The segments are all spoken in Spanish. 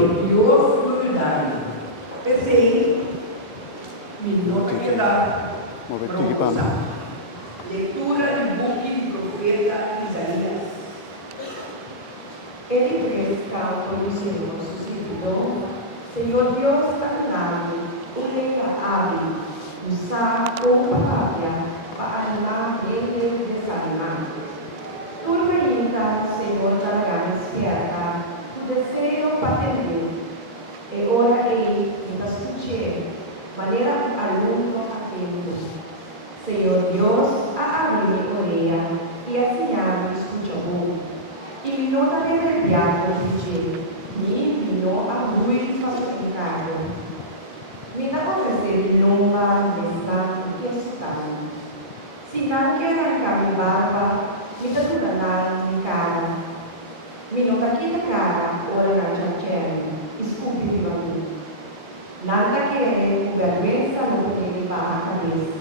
Señor Dios, guardami. Kasi, minuto que dar, lectura del buque del profeta Isaías. Ele fez cálculo do Senhor, suscitou, Senhor Deus Takanami, o Lekaabi, o Sa, o Papapia, Paana, ele desanimado. Turma ainda, Senhor Takan, esperta, o desejo paternal, e ora ele, e bastante, maneira aluno atento. Senhor Deus, a abrir orelha, e assinhar escutou. E mi non avere piatto dice, mi non a lui facilitato. Mi da offrire non va di stare. Si anche arrancare barba, mi da tutta in cara. Mi non da chi cara, ora la giacere, scupi di bambini. Nada che è vergüenza non poteva a cabeça.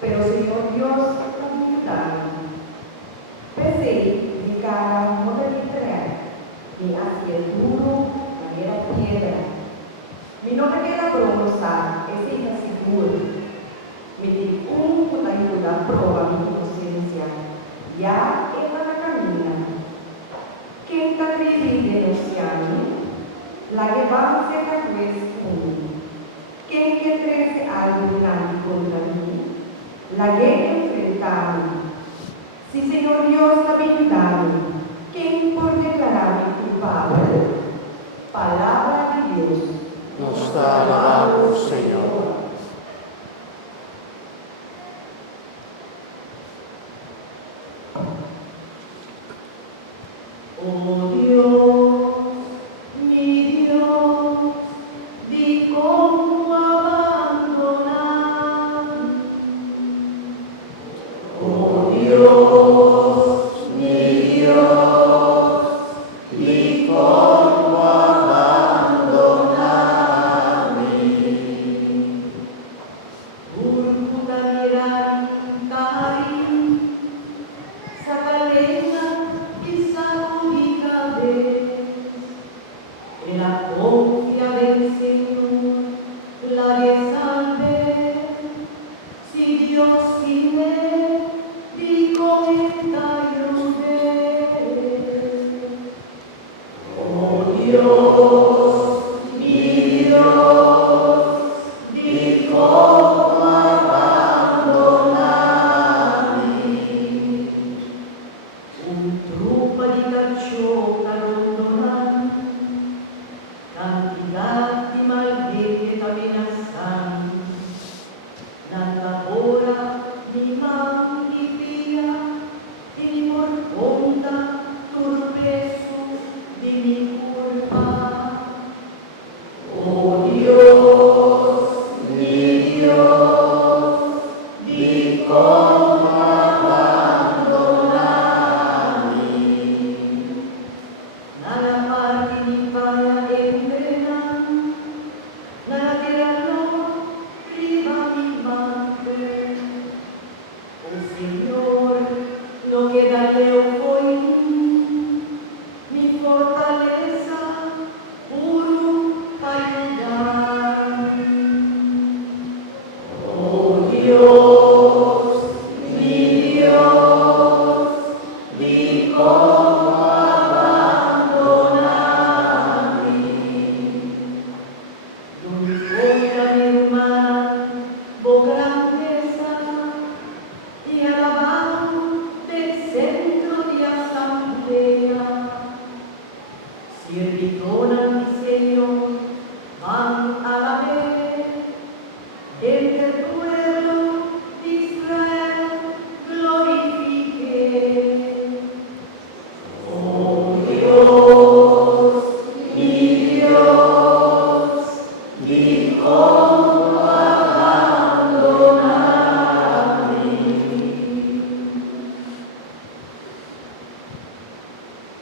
Pero Señor Dios, humildade. Pensei, de cara modernidade, me hacía duro, maneira piedra. Mi no me queda promoção, esse é seguro. Me di con ayuda prova mi inocencia. Ya ella la camina. Quem está crevendo denunciando, la revanche da questo. Quem que trece algo grande contra mim, la guerra enfrentando. Si Senhor Deus la bendado, quem por declarar-me culpável? Palavra de Deus. Nos dá alabado o Senhor. Oh Dios, mi Dios, di cómo abandonar. Oh Dios, mi Dios, di cómo abandonarme. Urkuta mirar cari, sakalena quizá vez, en la confia del Señor, la de salve, si Dios tiene, digo esta oh Dios, mi Dios, di cómo abandonarme. Un truppo di cacciota londonan, tanti gatti maledetti amenazzanti, nella ora mi manchi via, e mi morfonda turpeso di mi colpa. Oh Dios, mi Dios, di cómo abandonarmi. Nella parte di paia entrenan, nella terra no, prima mi manque. Oh Señor, no queda leo hoy, mi fortaleza, puro ayudar. Oh Dios, mi Dios, di cómo abandonarme. Dulzura mi hermana, vos grandeza, y alabado del centro de asamblea. Servitona mi Señor, van a la vez, entre el pueblo de Israel glorifique. Oh Dios, mi Dios, di cómo